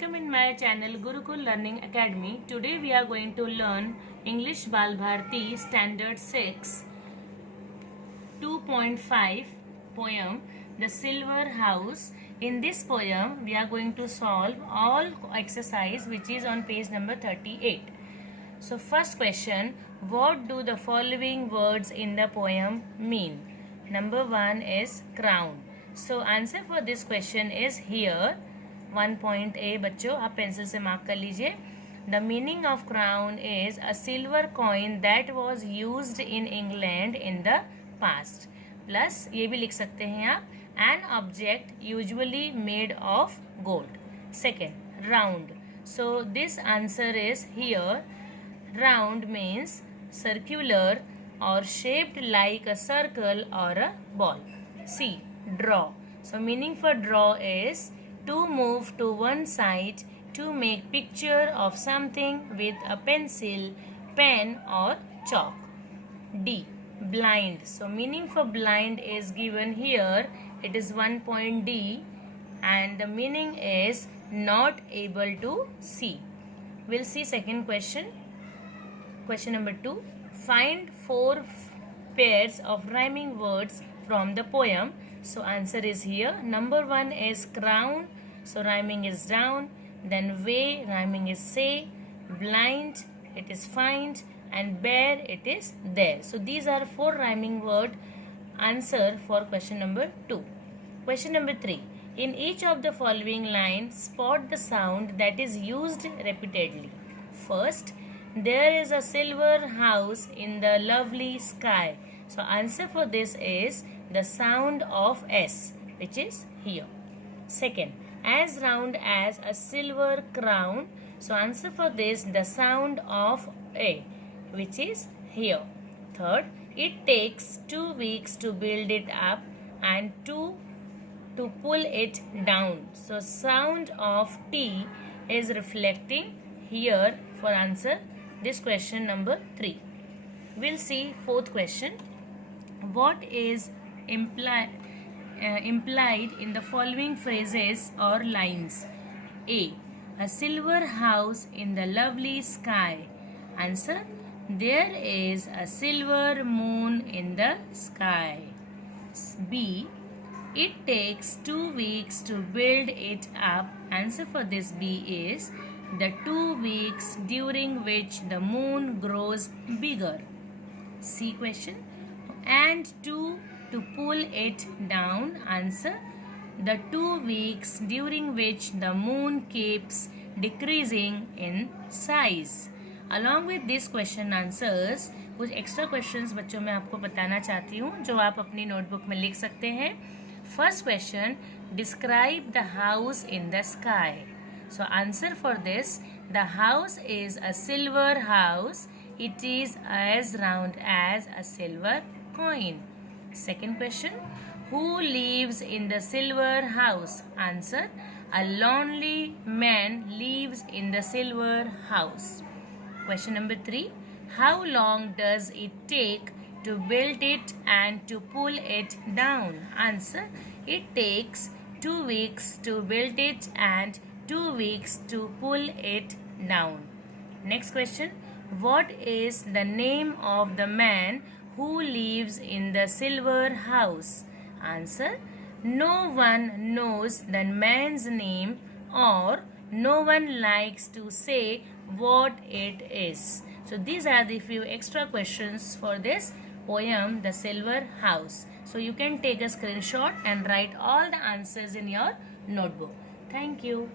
Welcome in my channel Gurukul Learning Academy. Today we are going to learn English Bal Bharti Standard 6 2.5 poem The Silver House. In this poem we are going to solve all exercise which is on page number 38. So first question, what do the following words in the poem mean? Number 1 is crown. So answer for this question is here. 1.A बच्चों आप pencil से mark कर लीजिए. The meaning of crown is a silver coin that was used in England in the past. Plus ये भी लिख सकते हैं आप an object usually made of gold. Second, round. So this answer is here. Round means circular or shaped like a circle or a ball. C, draw. So meaning for draw is to move to one side to make picture of something with a pencil, pen or chalk. D, blind. So meaning for blind is given here. It is 1.D and the meaning is not able to see. We'll see second question. Question number 2. Find 4 pairs of rhyming words from the poem. So answer is here. Number 1 is crown. So rhyming is down. Then way, rhyming is say. Blind, it is find. And bear, it is there. So these are 4 rhyming word answer for question number 2. Question number 3. In each of the following lines, spot the sound that is used repeatedly. First, there is a silver house in the lovely sky. So answer for this is the sound of S, which is here. Second, as round as a silver crown. So answer for this the sound of A, which is here. Third, it takes 2 weeks to build it up and 2 to pull it down. So sound of T is reflecting here for answer this question number 3. We'll see fourth question. What is implied in the following phrases or lines? A, a silver house in the lovely sky. Answer, there is a silver moon in the sky. B, it takes 2 weeks to build it up. Answer for this B is the 2 weeks during which the moon grows bigger. C question, and 2 to pull it down. Answer, the 2 weeks during which the moon keeps decreasing in size. Along with these question answers, कुछ extra questions बच्चों मैं आपको बताना चाहती हूँ जो आप अपनी notebook में लिख सकते हैं. First question, describe the house in the sky. So answer for this, the house is a silver house. It is as round as a silver coin. Second question, who lives in the silver house? Answer, a lonely man lives in the silver house. Question number 3, how long does it take to build it and to pull it down? Answer, it takes 2 weeks to build it and 2 weeks to pull it down. Next question, what is the name of the man who lives in the silver house? Answer, no one knows the man's name or no one likes to say what it is. So these are the few extra questions for this poem, The Silver House. So you can take a screenshot and write all the answers in your notebook. Thank you.